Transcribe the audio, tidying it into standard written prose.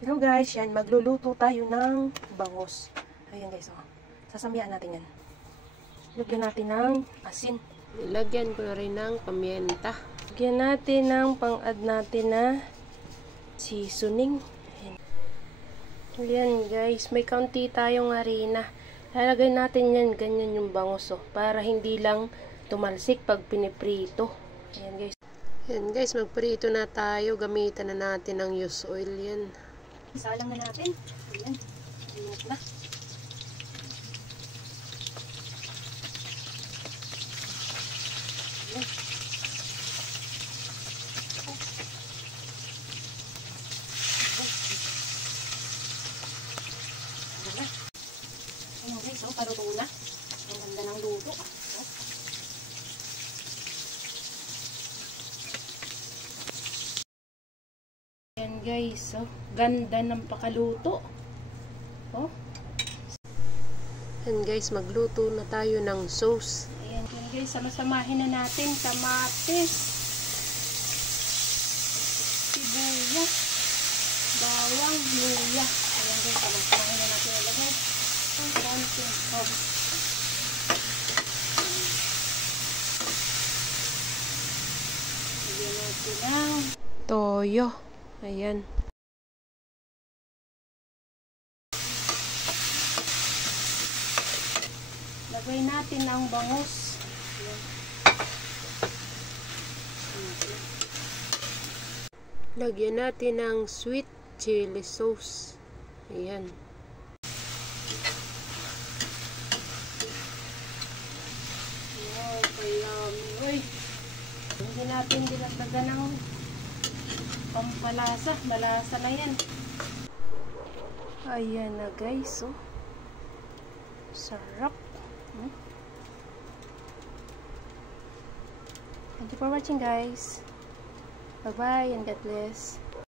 Hello guys, yan, magluluto tayo ng bangus. Ayan guys, oh. Sasambihan natin yan. Lagyan natin ng asin. Ilagyan ko na rin ng pamienta. Lagyan natin ng pang-add natin na seasoning. Ayan guys, may kaunti tayong harina. Lalagay natin yan, ganyan yung bangus, oh, para hindi lang tumalsik pag piniprito. Ayan guys. Yan guys, magprito na tayo. Gamitan na natin ng used oil yan. Isalang na natin. Ayan. Init na. Ayan. Ayan guys, oh, paruto na. Ang ganda ng luto. Oh. Ayan guys, oh, ganda ng pakaluto. Oh. Yan guys, magluto na tayo ng sauce. Ayan guys, sama-samahin na natin kamatis, sibuyas, bawang, luya. Ayan guys, sama-samahin na natin ilagay. Ang konting sauce. Lagyan natin ng Toyo. Ayan. Lagay natin ang bangus. Ayan. Lagyan natin ng sweet chili sauce. Ayan. Wow, kaya uy. Hindi natin dinagdagan ng pampalasa. Malasa na yan. Ayan na guys, oh. Sarap. Thank you for watching guys. Bye bye and God bless.